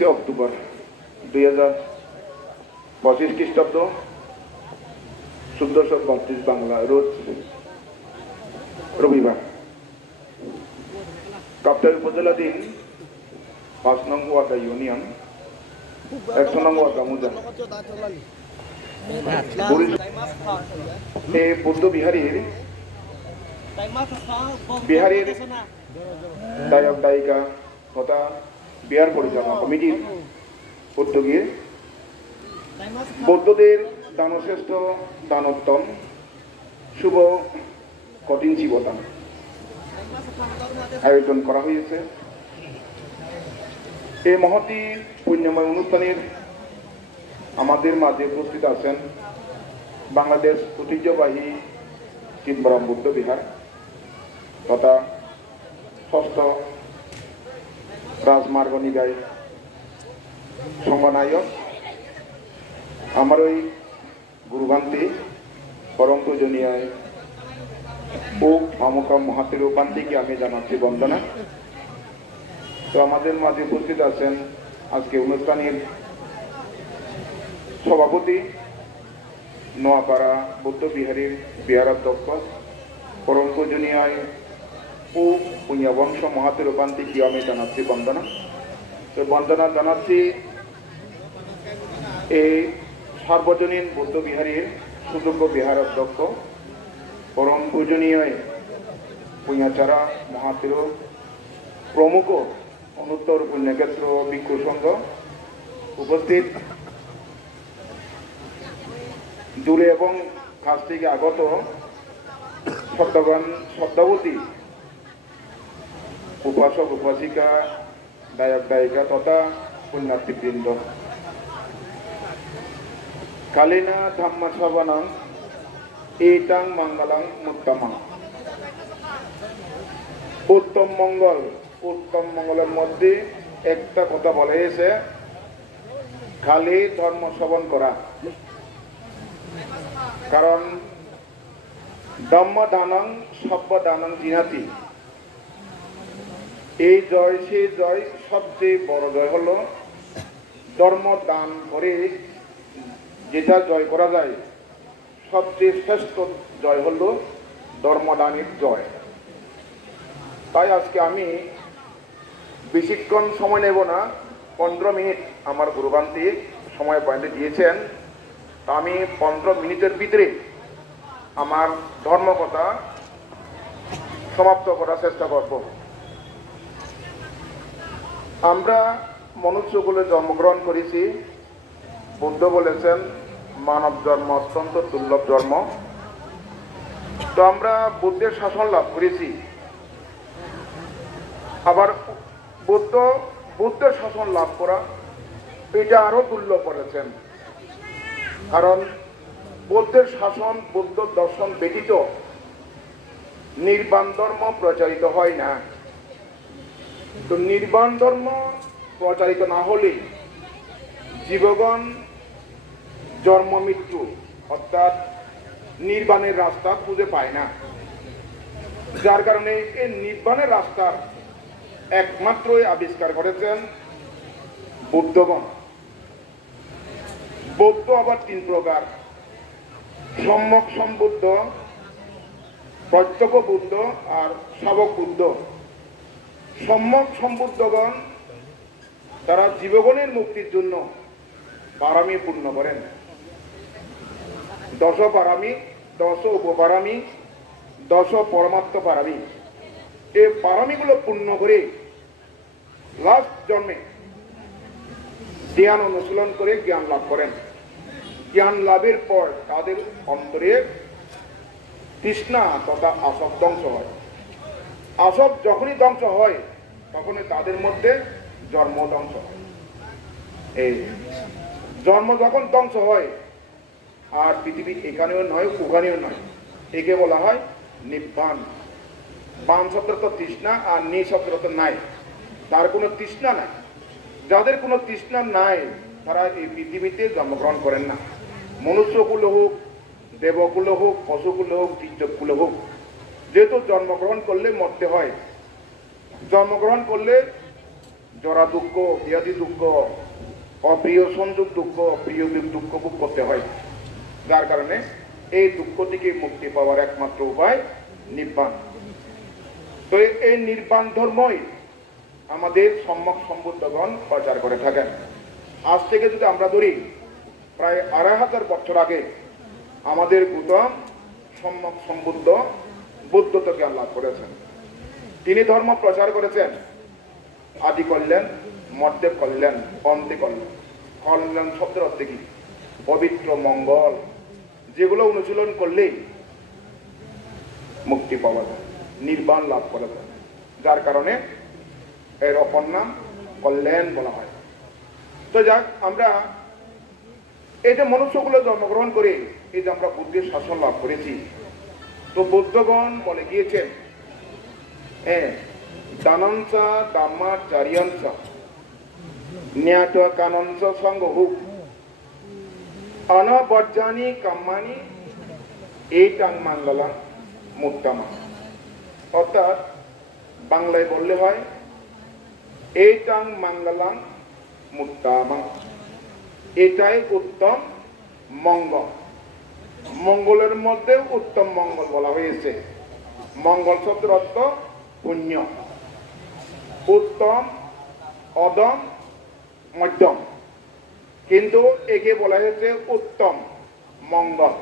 21শে October 2025 খ্রিস্টাব্দ 1432 বাংলা রোজ রবিবার কাপ্তাই উপজেলাধীন 5 নং ওয়ার্ডা ইউনিয়ন 100 নং ওয়ার্ডা মুজা এই বৌদ্ধ বিহারীর দায়ক দায়িকা তথা বিহার পরিচালনা কমিটির উদ্যোগে বৌদ্ধদের দানশ্রেষ্ঠ দানোত্তম শুভ কঠিন শিবদান আয়োজন করা হয়েছে। এই মহতি পুণ্যময় অনুষ্ঠানের আমাদের মাঝে উপস্থিত আছেন বাংলাদেশ ঐতিহ্যবাহী চিদম্বরম বৌদ্ধ বিহার তথা ষষ্ঠ রাজমার্গ নিকায় সংঘনায়ক আমার ওই গুরুভান্তি পরম পূজনীয় ও ভামুকম মহাতের উপান্তিকে আমি জানাচ্ছি বন্দনা। তো আমাদের মাঝে উপস্থিত আছেন আজকে অনুষ্ঠানের সভাপতি নোয়াপাড়া বৌদ্ধ বিহারীর বিহারাধ্যক্ষ পরম পূজনীয় ও পুণ্যবংশ মহাতের উপান্তিকে আমি জানাচ্ছি বন্দনা। তো বন্দনা জানাচ্ছি এই সার্বজনীন বৌদ্ধ বিহারীর সুযোগ্য বিহারাধ্যক্ষ পরম পূজনীয় পুণ্যাচারা মহাতের প্রমুখ অনুত্তর পুণ্যক্ষেত্র ভিক্ষু সংঘ উপস্থিত দূরে এবং কাছ থেকে আগত শ্রদ্ধাবান শ্রদ্ধাবতী উপাসক উপাসিকা দায়ক দায়িকা তথা পুণ্যার্থীবৃন্দ কালিনা ধাম্মা সবানাং এইটাং মঙ্গলাং মুত্তমাং। উত্তম মঙ্গলের মধ্যে একটা কথা বলা হয়েছে, খালি ধর্ম শ্রবণ করা। কারণ ধম্ম দানং সব্য দানং জিনাতি, এই জয় সেই জয় সবচেয়ে বড় জয় হলো ধর্ম দান করে যেটা জয় করা যায় সবচেয়ে শ্রেষ্ঠ জয় হলো ধর্মদানের জয়। তাই আজকে আমি বেশিক্ষণ সময় নেব না, 15 মিনিট আমার গুরুবান্তি সময় পয়েন্টে দিয়েছেন। তা আমি 15 মিনিটের ভিতরে আমার ধর্মকথা সমাপ্ত করার চেষ্টা করব। আমরা মনুষ্যকুলে জন্মগ্রহণ করেছি। বুদ্ধ বলেছেন মানব জন্ম অত্যন্ত দুর্লভ জন্ম। তো আমরা বুদ্ধের শাসন লাভ করেছি। আবার বুদ্ধের শাসন লাভ করা এটা আরো দুর্লভ বলেছেন। কারণ বুদ্ধের শাসন বুদ্ধ দর্শন ব্যতীত নির্বাণ ধর্ম প্রচারিত হয় না। তো নির্বাণ ধর্ম প্রচারিত না হলে জীবগণ জন্ম মৃত্যু অর্থাৎ নির্বাণের রাস্তা খুঁজে পায় না। যার কারণে এই নির্বাণের রাস্তার একমাত্রই আবিষ্কার করেছেন বুদ্ধগণ। বৌদ্ধ আবার 3 প্রকার, সম্যক সম্বুদ্ধ, প্রত্যক্ষ বুদ্ধ আর শাবক বুদ্ধ। সম্যক সম্বুদ্ধগণ তারা জীবগণের মুক্তির জন্য পারামি পূর্ণ করেন। 10 পারামি, 10 উপপারামি, 10 পরমাত্ম পারামি। এই পারামিগুলো পূর্ণ করে লাস্ট জন্মে জ্ঞান অনুশীলন করে জ্ঞান লাভ করেন। জ্ঞান লাভের পর তাদের অন্তরে তৃষ্ণা তথা আসব ধ্বংস হয়। আসব যখনই ধ্বংস হয় তখনই তাদের মধ্যে জন্ম ধ্বংস হয়। এই জন্ম যখন ধ্বংস হয় আর পৃথিবী এখানেও নয় ওখানেও নয়, একে বলা হয় নিব্বাণ। বান শব্দ তো তৃষ্ণা আর নি শব্দ তো নাই, তার কোনো তৃষ্ণা নাই। যাদের কোনো তৃষ্ণা নাই তারা এই পৃথিবীতে জন্মগ্রহণ করেন না। মনুষ্যকুল হোক, দেবকুল হোক, পশুকুল হোক, তীর্থকুল হোক, যেহেতু জন্মগ্রহণ করলে মরতে হয়, জন্মগ্রহণ করলে জরা দুঃখ, ব্যাধি দুঃখ, অপ্রিয় সংযোগ দুঃখ, প্রিয় দুঃখ ভোগ করতে হয়। যার কারণে এই দুঃখ থেকে মুক্তি পাওয়ার একমাত্র উপায় নির্বাণ। তো এই নির্বাণ ধর্মই আমাদের সম্যক সম্বুদ্ধগণ প্রচার করে থাকেন। আজ থেকে যদি আমরা ধরি, প্রায় ২৫০০ বছর আগে আমাদের গৌতম সম্যক সম্বুদ্ধ বুদ্ধত্ব জ্ঞান লাভ করেছেন। তিনি ধর্ম প্রচার করেছেন। আদি করলেন, মধ্যে করলেন, অন্তে করলেন। কল্যাণ শব্দের অর্থে কি? পবিত্র, মঙ্গল, যেগুলো অনুশীলন করলেই মুক্তি পাওয়া যায়, নির্বাণ লাভ করা যায়। যার কারণে এর অপর নাম কল্যাণ বলা হয়। তো যাক, আমরা এই যে মনুষ্যগুলো জন্মগ্রহণ করে এই যে আমরা বুদ্ধির শাসন লাভ করেছি, তো বুদ্ধগণ বলে গিয়েছেন, দানঞ্চা দাম্মা চারিয়ঞ্চা ন্যাট কানঞ্চ সঙ্গহু অনবর্জানি কাম্মানি এইটাং মঙ্গলা মুত্তমা। অর্থাৎ বাংলায় বললে হয় এইটাং মঙ্গলাং মুত্তমা, এটাই উত্তম মঙ্গল। মঙ্গলের মধ্যে উত্তম মঙ্গল বলা হয়েছে। মঙ্গল শব্দের অর্থ পুণ্য, উত্তম, অদম, মধ্যম, কিন্তু একে বলা হয়েছে উত্তম মঙ্গল।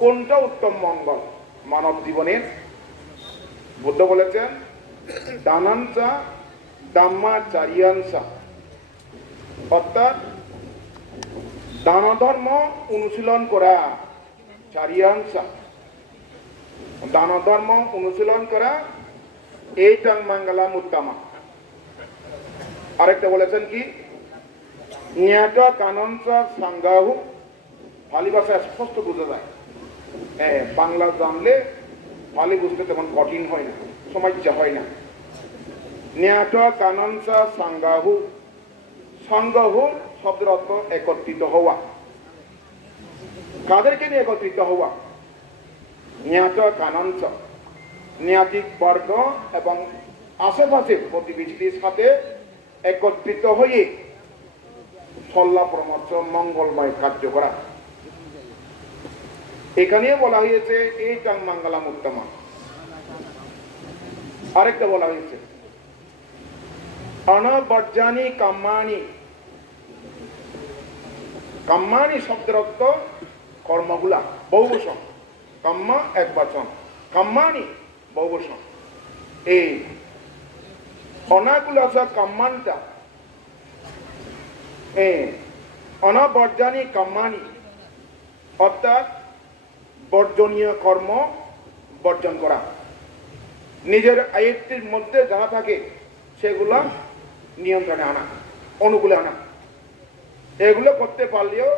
কোনটা উত্তম মঙ্গল মানব জীবনের? বুদ্ধ বলেছেন দানাঞ্চা দাম্মা চারিয়াঞ্চা, অর্থাৎ দান ধর্ম অনুশীলন করা, চারিয়াংশা, দান ধর্ম অনুশীলন করা, এইটাং মঙ্গলা মুত্তমা। আরেকটা বলেছেন কি? ন্যাট কানঞ্চা সাঙ্গাহু। পালি ভাষা স্পষ্ট বোঝা যায়, বাংলা জানলে পালি বুঝতে তেমন কঠিন হয় না, সমস্যা হয় না। ন্যাট কানঞ্চা সাঙ্গাহু, সাঙ্গাহু শব্দের অর্থ একত্রিত হওয়া। কাদেরকে নিয়ে একত্রিত হওয়া? জ্ঞাত কানঞ্চ, জ্ঞাতিক বর্গ এবং আশেপাশে প্রতিবেশীদের সাথে একত্রিত হয়ে সল্লা পরামর্শ মঙ্গলময় কার্য করা। এখানে বলা হয়েছে এইটাং মঙ্গলা মুত্তমা। আরেকটা বলা হয়েছে অনবর্জানি কাম্মানি। কাম্মানি শব্দের অর্থ কর্মগুলা, বহুবচন। কাম্মা এক বচন, কাম্মানি বহুবচন। এই অনাগুলা কাম্মানটা অনবর্জানি কাম্মানি, অর্থাৎ বর্জনীয় কর্ম বর্জন করা। নিজের আয়ত্তের মধ্যে যাহা থাকে সেগুলা নিয়ন্ত্রণে আনা, অনুকূলে আনা। এগুলো করতে পারলেও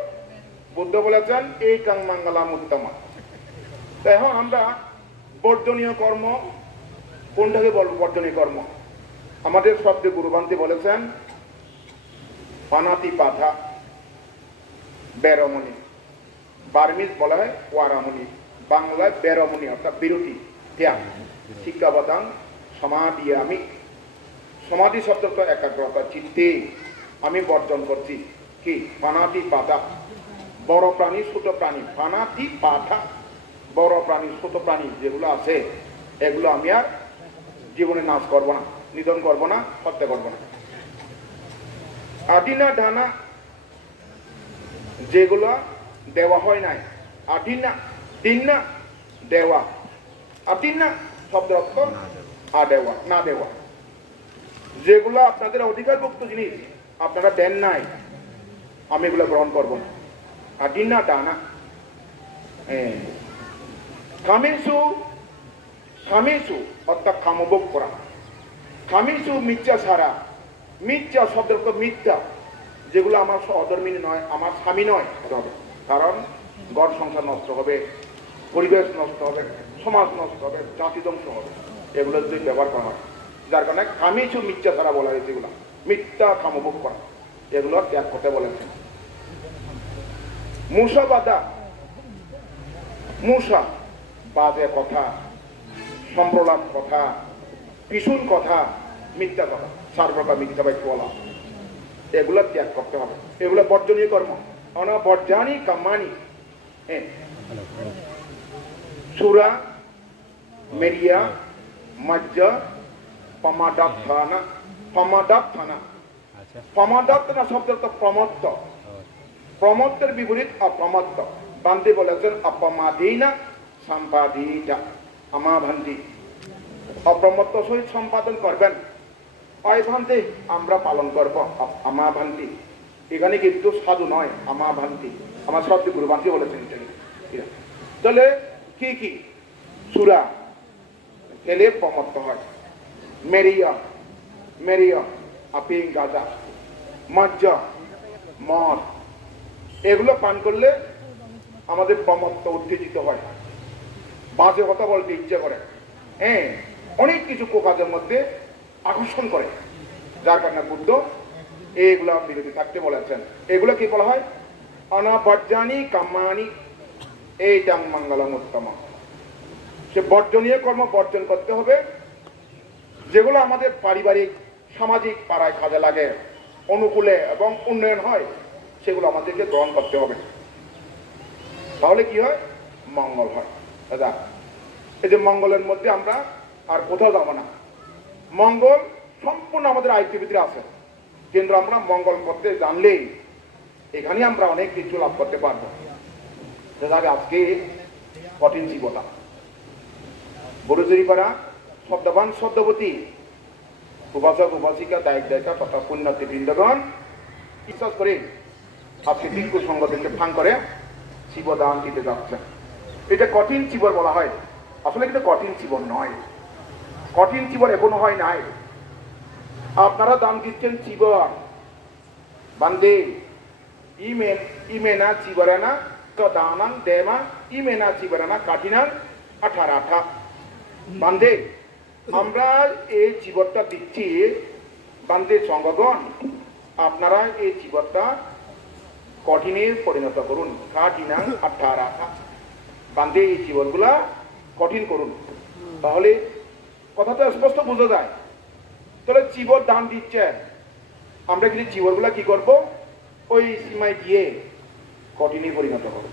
বুদ্ধ বলেছেন এইটাং মঙ্গলা মুত্তমা। এখন আমরা বর্জনীয় কর্ম কোনটাকে বলবো? বর্জনীয় কর্ম আমাদের শব্দে গুরুবান্তি বলেছেন পানাতি পাথা বেরমণি, বার্মিজ বলা হয় ওয়ারামণি, বাংলায় বেরমণি অর্থাৎ বিরতি, ত্যাগ। শিক্ষাবাদাং সমাধি, আমি সমাধি শব্দ তো একাগ্রতা, চিত্তে আমি বর্জন করছি। কি? পানাতি পাথা, বড় প্রাণী ছোট প্রাণী, পানাতি পাথা, বড় প্রাণী ছোট প্রাণী যেগুলো আছে এগুলো আমি আর জীবনে নাশ করবো না, নিধন করবো না, হত্যা করবো না। আদিনা ধানা, যেগুলো দেওয়া হয় নাই, আদিনা তিন্না দেওয়া, আদিনা শব্দ অর্থ আদেওয়া, না দেওয়া। যেগুলো আপনাদের অধিকারভুক্ত জিনিস আপনারা দেন নাই, আমি এগুলো গ্রহণ করবো না। আদিনা দানা। কামেশু, কামেশু অর্থাৎ কামভোগ করা। কামেশু মিথ্যা ছাড়া, মিথ্যা শব্দ মিথ্যা, যেগুলো আমার সহধর্মী নয়, আমার স্বামী নয়, কারণ ঘর সংসার নষ্ট হবে, পরিবেশ নষ্ট হবে, সমাজ নষ্ট হবে, জাতি ধ্বংস হবে, এগুলো যদি ব্যবহার করা হয়। যার কারণে কামেশু মিথ্যা ছাড়া বলা হয়েছে, এগুলো মিথ্যা কামভোগ করা, এগুলো ত্যাগ করতে বলেছেন। মূষা বাদা, মূষা বাজে কথা, সম্প্রলাপ কথা, পিছুন কথা, মিথ্যা কথা, সার্বকামী কিতাবাই বলা, এগুলো ত্যাগ করতে হবে, এগুলো বর্জনীয় কর্ম। অনবর্জানি কামানি, সুরা, মেরিয়া, মজ্জা, পমাদাত্থানা। পমাদাত্থানা, পমাদাত্থানা শব্দ তো প্রমত্ত, প্রমত্তের বিপরীত অপ্রমত্ত। বান্তি বলেছেন অপমাদিনা সম্পাদিতা আমাভান্তি, অপ্রমত্ত সহিত সম্পাদন করবেন, অয়ভান্তি আমরা পালন করবো আমাভান্তি। এখানে কিন্তু সাধু নয়, আমাভান্তি, আমার সত্যি গুরু বান্তি বলেছেন। তাহলে কি কি? সুরা খেলে প্রমত্ত হয়, মেরিয়া, মেরিয়া আফিং গাঁজা, মজ্জা মদ, এগুলো পান করলে আমাদের প্রমত্ত উত্তেজিত হয়, বাজে কথা বলতে ইচ্ছে করে, হ্যাঁ অনেক কিছু কুকাজের মধ্যে আকর্ষণ করে, যার কারণে বুদ্ধ এইগুলা বিরোধী থাকতে বলেছেন। এগুলো কি বলা হয়? অনবর্জানি কামানি এইটা মঙ্গলম উত্তম। সে বর্জনীয় কর্ম বর্জন করতে হবে, যেগুলো আমাদের পারিবারিক সামাজিক পাড়ায় কাজে লাগে, অনুকূলে এবং উন্নয়ন হয়, সেগুলো আমাদেরকে গ্রহণ করতে হবে। তাহলে কি হয়? মঙ্গল হয়। দাদা, এই যে মঙ্গলের মধ্যে আমরা আর কোথাও যাবো না, মঙ্গল সম্পূর্ণ আমাদের আয়ত্তের ভিতরে আছে, কিন্তু আমরা মঙ্গল করতে জানলেই এখানে আমরা অনেক কিছু লাভ করতে পারবো। দাদা, আজকে কঠিন জীবতা বড়জুরিপাড়া শব্দবান শব্দবতী উপাসক উপাসিকা দায়িক দায়িকা তথা পুণ্যার্থী বৃন্দগণ বিশ্বাস করে আজকে ভিক্ষু সংঘ থেকে ফাং করে শিবদান দিতে যাচ্ছে। এটা কঠিন জীবন বলা হয়, আসলে কিন্তু কঠিন জীবন নয়, কঠিন জীবন এখনো হয় নাই। আপনারা দান দিচ্ছেন জীবন বান্দে ইমেনা চিবরানা দানাং দেমা ইমেনা চিবরানা কাঠিনাং 18 বান্দে, আমরা এই জীবনটা দিচ্ছি বান্দে সংগগণ, আপনারা এই জীবনটা কঠিনে পরিণত করুন, কাঠিনাং 18 বান্দে, এই জীবনগুলা কঠিন করুন। তাহলে কথাটা স্পষ্ট বোঝা যায়। তাহলে জীবন দান দিচ্ছে, আমরা কিন্তু জীবনগুলা কি করব? ওই সীমায় গিয়ে কঠিনে পরিণত করব,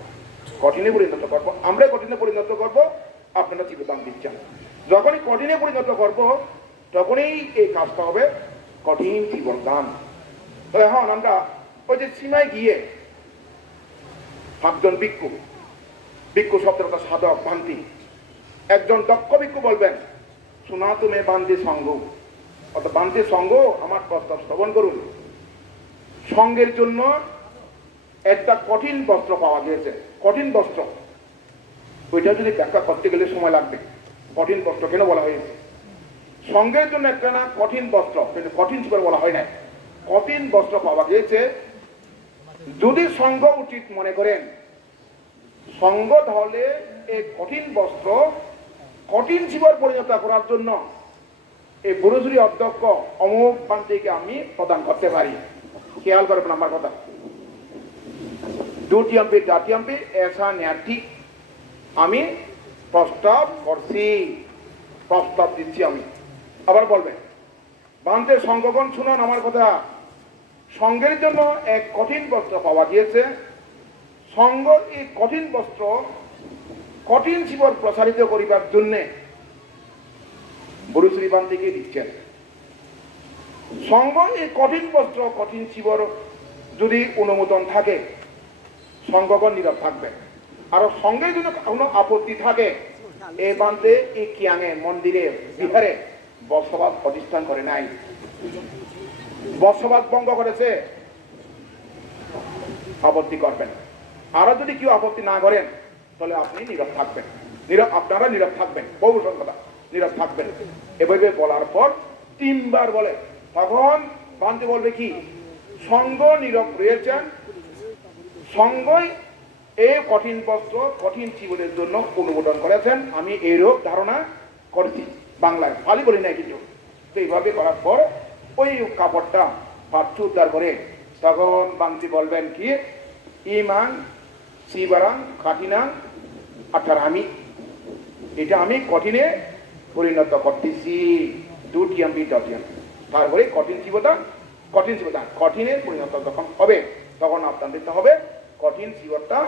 কঠিনে পরিণত করব, আমরা কঠিনে পরিণত করব, আপনারা জীবন দান দিচ্ছেন। যখনই কঠিনে পরিণত করব তখনই এই কাজটা হবে কঠিন জীবন দান। তাহলে এখন আমরা ওই যে সীমায় গিয়ে একজন ভিক্ষু, ভিক্ষু শব্দটা সাধক ভান্তি, একজন দক্ষ ভিক্ষু বলবেন শোনা তুমি বান্দি সঙ্গ, অর্থাৎ বান্দি সঙ্গ আমার প্রস্তাব শ্রবণ করুন। সঙ্গের জন্য একটা কঠিন বস্ত্র পাওয়া গিয়েছে, কঠিন বস্ত্র, ওইটা যদি ব্যাখ্যা করতে গেলে সময় লাগবে। কঠিন বস্ত্র কেন বলা হয়েছে? সঙ্গের জন্য একটা না কঠিন বস্ত্র, কিন্তু কঠিন করে বলা হয় না, কঠিন বস্ত্র পাওয়া গিয়েছে। যদি সঙ্গ উচিত মনে করেন, সঙ্গ তাহলে এই কঠিন বস্ত্র কঠিন জীবন পরিণত করার জন্য এই বুড়োজুরি অধ্যক্ষ অমুক বান্তিকে আমি প্রদান করতে পারি। খেয়াল করবেন আমার কথা, 2 TMP 4 TMP এসা নেয়াটি আমি প্রস্তাব করছি, প্রস্তাব দিচ্ছি আমি। আবার বলবেন বান্তের সংগঠন শুনুন আমার কথা, সঙ্গের জন্য এক কঠিন বস্ত্র পাওয়া গিয়েছে। সঙ্গ এই কঠিন বস্ত্র কঠিন জীবন প্রসারিত করিবার জন্য গুরুশ্রী বান্তিকে দিচ্ছেন। সঙ্গ এই কঠিন বস্ত্র কঠিন জীবন যদি অনুমোদন থাকে, সঙ্গগণ নীরব থাকবে। আর সঙ্গের জন্য কোনো আপত্তি থাকে, এই বান্তে এই কিয়াঙে মন্দিরে বিহারে বসবাস প্রতিষ্ঠান করে নাই, বসবাস ভঙ্গ করেছে, আপত্তি করবেন। আরো যদি কেউ আপত্তি না করেন তাহলে আপনি নীরব থাকবেন, আপনারা নীরব থাকবেন, বহু সংখ্যা নীরব থাকবেন। এভাবে বলার পর 3 বার বলে, তখন বান্তি বলবে কি সঙ্গ নীরব রয়েছেন, সঙ্গই এই কঠিন বস্ত্র কঠিন জীবনের জন্য অনুমোদন করেছেন, আমি এইরূপ ধারণা করছি। বাংলায় খালি বলি নাই কিছু। তো এইভাবে করার পর ওই কাপড়টা পাচ্ছু উদ্ধার করে তখন বান্তি বলবেন কি ইমান শিবারাং কাঠিনাং 18 এটা আমি কঠিনে পরিণত করতেছি। 2 TMP তারপরে কঠিন শিবদান, কঠিনের পরিণত যখন হবে তখন আপনার দিতে হবে কঠিন শিবরটা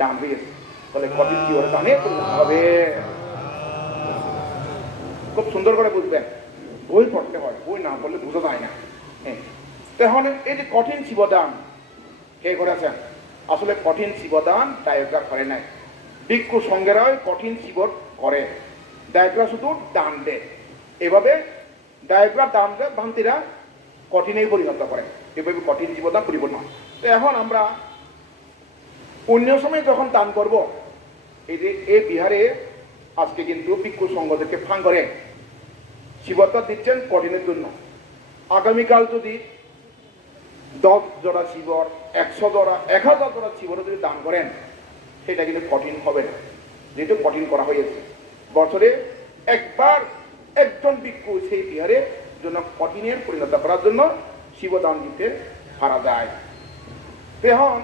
দান হয়েছে, তাহলে কঠিন শিবর দানে পরিণত হবে। খুব সুন্দর করে বুঝবেন, বই পড়তে হয়, বই না পড়লে বুঝা যায় না। তাহলে এই যে কঠিন শিবদান কে করেছেন? আসলে কঠিন শিবদান দায়করা করে নাই, ভিক্ষু সঙ্গেরাও কঠিন শিবর করে, দায়করা শুধু দান দেয়। এভাবে দায়করা দান দেয়, ভান্তিরা কঠিনেই পরিণত করে, এভাবে কঠিন শিবদান পরিপূর্ণ। তো এখন আমরা অন্য সময় যখন দান করব, এই যে এই বিহারে আজকে কিন্তু ভিক্ষু সংঘদেরকে ফাং করে শিবতা দিচ্ছেন কঠিনের জন্য। আগামীকাল যদি 10 জোড়া শিবর, 100 জোড়া, 1000 জোড়া শিবর যদি দান করেন, সেটা কিন্তু কঠিন হবে না, যেহেতু কঠিন করা হয়েছে। বছরে একবার একজন ভিক্ষু সেই বিহারে জন্য কঠিনের পরিণত করার জন্য শিবদান দিতে পারা যায়। এখন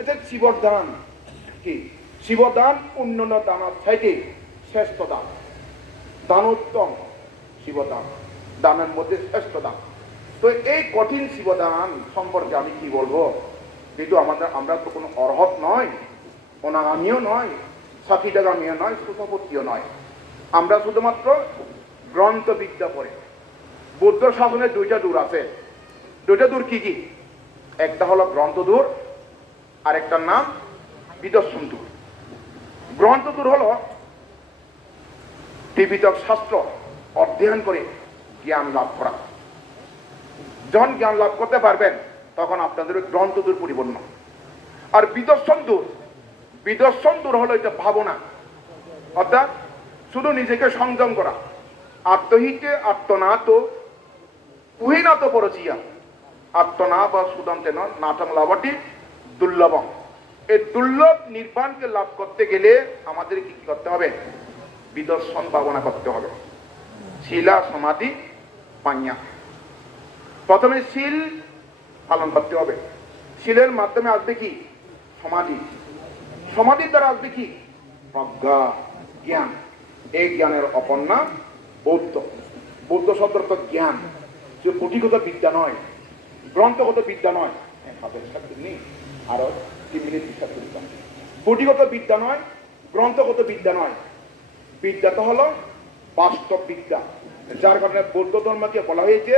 এটা শিবদান কি? শিবদান অন্যান্য দানের চাইতে শ্রেষ্ঠ দান, দানোত্তম শিবদান, দানের মধ্যে শ্রেষ্ঠ দান। তো এই কঠিন শিবদান সম্পর্কে আমি কি বলবো? যেহেতু আমরা তো কোনো অর্হত নয়, অনাগামীও নয়, সাকিদাগামীও নয়, সুতপত্তিও নয়, আমরা শুধুমাত্র গ্রন্থবিদ্যা পড়ে। বৌদ্ধ শাসনের 2টা দূর আছে। 2টা দূর কি কি? একটা হলো গ্রন্থদূর, আর একটার নাম বিদর্শন দূর। গ্রন্থদূর হলো ত্রিপিটক শাস্ত্র অধ্যয়ন করে জ্ঞান লাভ করা। যখন জ্ঞান লাভ করতে পারবেন তখন আপনাদের গ্রন্থদূর পরিপূর্ণ। আর বিদর্শন দূর হলো এটা ভাবনা, অর্থাৎ শুধু নিজেকে সংযম করা। আত্মহিতে আত্মনাত পুহিনাত পরচিয়া, আত্মনা বা সুদন্তেন নাটম লাভটি দুর্লভম। এই দুর্লভ নির্বাণকে লাভ করতে গেলে আমাদের কি করতে হবে? বিদর্শন ভাবনা করতে হবে। শিলা সমাধি পাঞ্ঞা, প্রথমে শিল পালন করতে হবে। শিলের মাধ্যমে আসবে কি? সমাধি। সমাধির দ্বারা আসবে কি? প্রজ্ঞা, জ্ঞান। এই জ্ঞানের অপর নাম বৌদ্ধ। বৌদ্ধ শব্দের তো জ্ঞান, যে পুঁথিগত বিদ্যা নয়, গ্রন্থগত বিদ্যা নয়। আরো 3 মিনিট বিশ্বাস করতাম। পুঁথিগত বিদ্যা নয়, গ্রন্থগত বিদ্যা নয়, বিদ্যা তো হলো বাস্তব বিদ্যা। যার কারণে বৌদ্ধ ধর্মকে বলা হয়েছে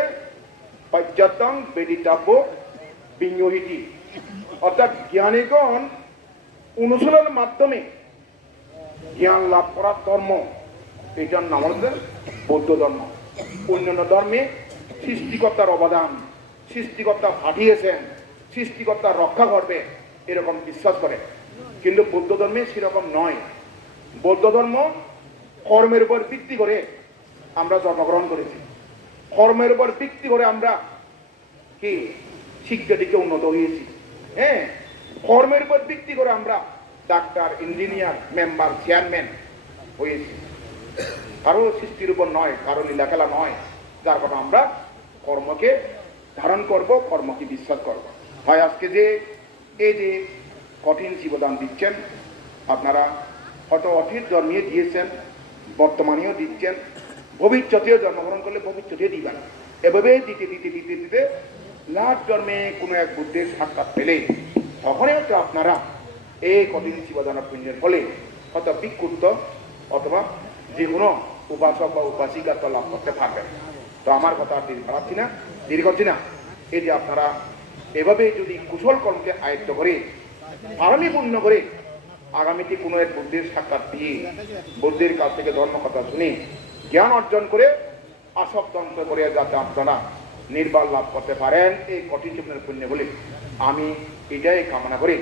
পর্যটন বেদিতাব্য বিঞ্জহিতি, অর্থাৎ জ্ঞানীগণ অনুশীলনের মাধ্যমে জ্ঞান লাভ করার ধর্ম, এটার নাম হচ্ছে বৌদ্ধ ধর্ম। অন্যান্য ধর্মে সৃষ্টিকর্তার অবদান, সৃষ্টিকর্তা পাঠিয়েছেন, সৃষ্টিকর্তা রক্ষা করবে, এরকম বিশ্বাস করে। কিন্তু বৌদ্ধ ধর্মে সেরকম নয়। বৌদ্ধ ধর্ম কর্মের উপর ভিত্তি করে আমরা জন্মগ্রহণ করেছি, কর্মের উপর ভিত্তি করে আমরা কি শিক্ষাটিকে উন্নত হয়েছি। হ্যাঁ, কর্মের উপর ভিত্তি করে আমরা ডাক্তার, ইঞ্জিনিয়ার, মেম্বার, চেয়ারম্যান হয়েছি। কারো সৃষ্টির উপর নয়, কারো লীলাখেলা নয়। যার কারণে আমরা কর্মকে ধারণ করব, কর্মকে বিশ্বাস করব। হয় আজকে যে এই যে কঠিন শিবদান দিচ্ছেন, আপনারা হয়তো অতীত জন্মিয়ে দিয়েছেন, বর্তমানেও দিচ্ছেন, ভবিষ্যতেও জন্মগ্রহণ করলে ভবিষ্যতে দিবেন। এভাবে দিতে দিতে দিতে দিতে লাস্ট জন্মে কোনো এক বুদ্ধের সাক্ষাৎ পেলে তখনই হয়তো আপনারা এই কঠিন শিবদানের পুণ্যের ফলে হয়তো ভিক্ষুত্ব অথবা যে কোনো উপাসক বা উপাসিকাত্ব লাভ করতে পারবেন। তো আমার কথা আর দেরি করছি না। এই যে আপনারা এভাবে যদি কুশল কর্মকে আয়ত্ত করে, পারমি পূর্ণ করে, আগামীতে কোনো এক বুদ্ধের সাক্ষাৎ দিয়ে বুদ্ধের কাছ থেকে ধর্মকথা শুনে জ্ঞান অর্জন করে আসক্ত অন্তর করে যাতে আপনারা নির্বাণ লাভ করতে পারেন এই কঠিন জীবনের পুণ্য বলে আমি এটাই কামনা করি।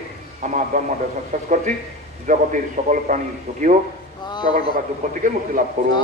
আমার ধর্ম শেষ করছি। জগতের সকল প্রাণী সুখী হোক, সকল প্রকার দুঃখ থেকে মুক্তি লাভ করুন।